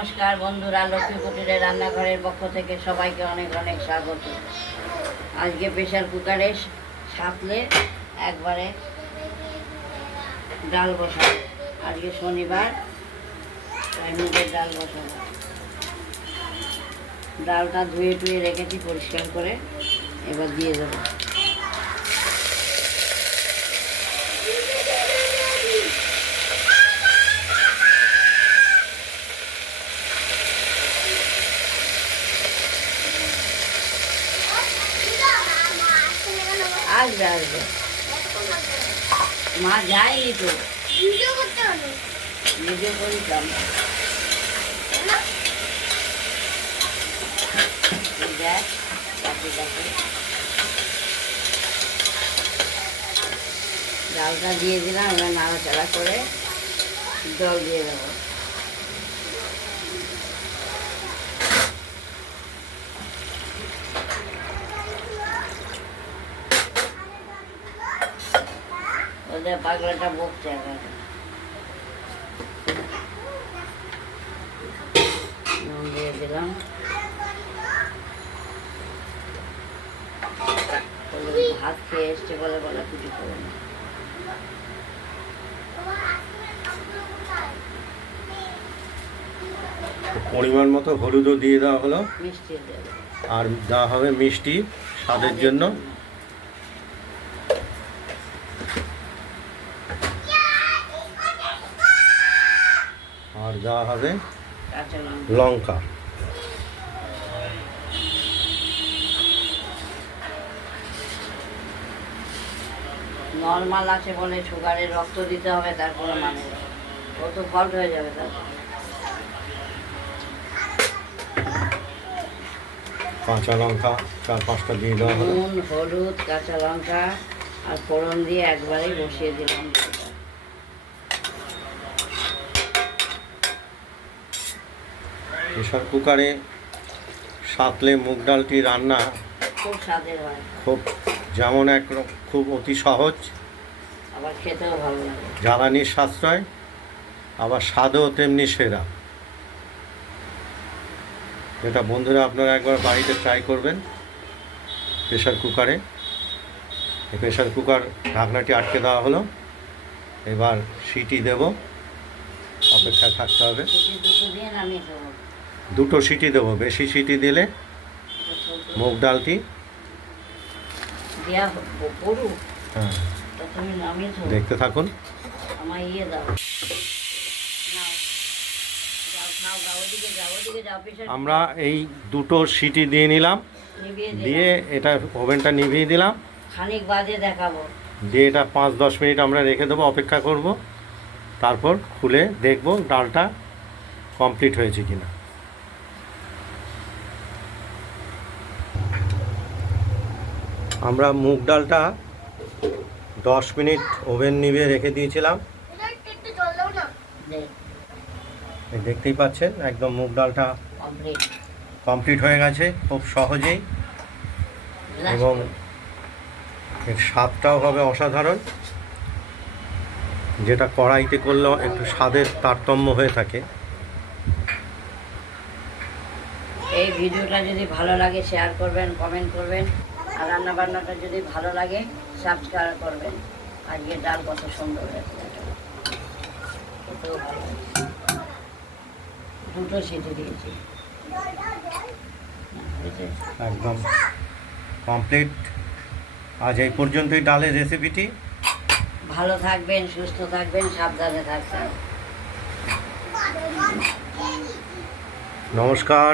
নমস্কার বন্ধুরা, লক্ষ্মী কুটিরের রান্নাঘরের পক্ষ থেকে সবাইকে অনেক অনেক স্বাগত। আজকে প্রেশার কুকারে সাতলে একবারে ডাল বসাবো। আজকে শনিবার, তাই মুগের ডাল বসাবো। ডালটা ধুয়ে টুয়ে রেখেছি পরিষ্কার করে, এবার দিয়ে দেবো। আসবে আসবে, মা যায়নি তো, ভিডিও করিতাম। ডালটা দিয়ে দিলাম, এবার নাড়াচাড়া করে জল দিয়ে দেবো। ওদের পাগলাটা বকছে এখন। নুন দিয়ে দিলাম, ভাত খেয়ে এসছে বলে বলে কুটি করে না। পরিমাণ মতো হলুদও দিয়ে দেওয়া হলো, মিষ্টি দেবো, আর দেওয়া হবে মিষ্টি স্বাদের জন্য। আর দেওয়া হবে কাঁচা লঙ্কা। নর্মাল আছে বলে সুগারের রক্ত দিতে হবে, তারপরে মানে ও তো ফল্ট হয়ে যাবে। তারপর কাঁচা লঙ্কা 4-5টা দিয়ে দেওয়া হলো। নুন, হলুদ, কাঁচা লঙ্কা আর ফোড়ন দিয়ে একবারেই বসিয়ে দিলাম। প্রেশার কুকারে সাতলে মুগ ডালটি রান্না খুব স্বাদের হয়, খুব যেমন খুব অতি সহজ, আবার খেতেও ভালো লাগে। জ্বালানির সাশ্রয়, আবার স্বাদও তেমনি সেরা। এটা বন্ধুরা আপনারা একবার বাড়িতে ট্রাই করবেন প্রেশার কুকারে। এই প্রেশার কুকার ঢাকনাটি আটকে দেওয়া হলো, এবার সিটি দেব, অপেক্ষায় থাকতে হবে। দুটো দিয়ে নামিয়ে দেবো। 2টো সিটি দেবো, বেশি সিটি দিলে মুগ ডালটি দেওয়া পড়ু, হ্যাঁ তা তুমি নামিয়ে দেবো। দেখতে থাকুন। আমার দাও, খাও গাও, ওদিকে যাও, ওদিকে যাও। প্রেশার আমরা এই 2টো সিটি দিয়ে নিলাম, নিভিয়ে দিয়ে এটা ওভেনটা নিভিয়ে দিলাম, খানিক বাদে দেখাবো। দিয়ে এটা 5-10 মিনিট আমরা রেখে দেবো, অপেক্ষা করব। তারপর খুলে দেখব ডালটা কমপ্লিট হয়েছে কিনা। আমরা মুগ ডালটা 10 মিনিট ওভেন নিভিয়ে রেখে দিয়েছিলাম। দেখতেই পাচ্ছেন একদম মুগ ডালটা কমপ্লিট হয়ে গেছে খুব সহজেই, এবং এর স্বাদটাও হবে অসাধারণ। যেটা কড়াইতে করলেও একটু স্বাদের তারতম্য হয়ে থাকে। এই ভিডিওটা যদি ভালো লাগে শেয়ার করবেন, কমেন্ট করবেন, আর রান্নাবান্নাটা যদি ভালো লাগে সাবস্ক্রাইব করবেন। আজকে ডাল কত সুন্দর হয়েছে, দুটো সিটি দিয়েছি, একদম কমপ্লিট। আজ এই পর্যন্তই ডালের রেসিপিটি। ভালো থাকবেন, সুস্থ থাকবেন, সাবধানে থাকবেন। নমস্কার।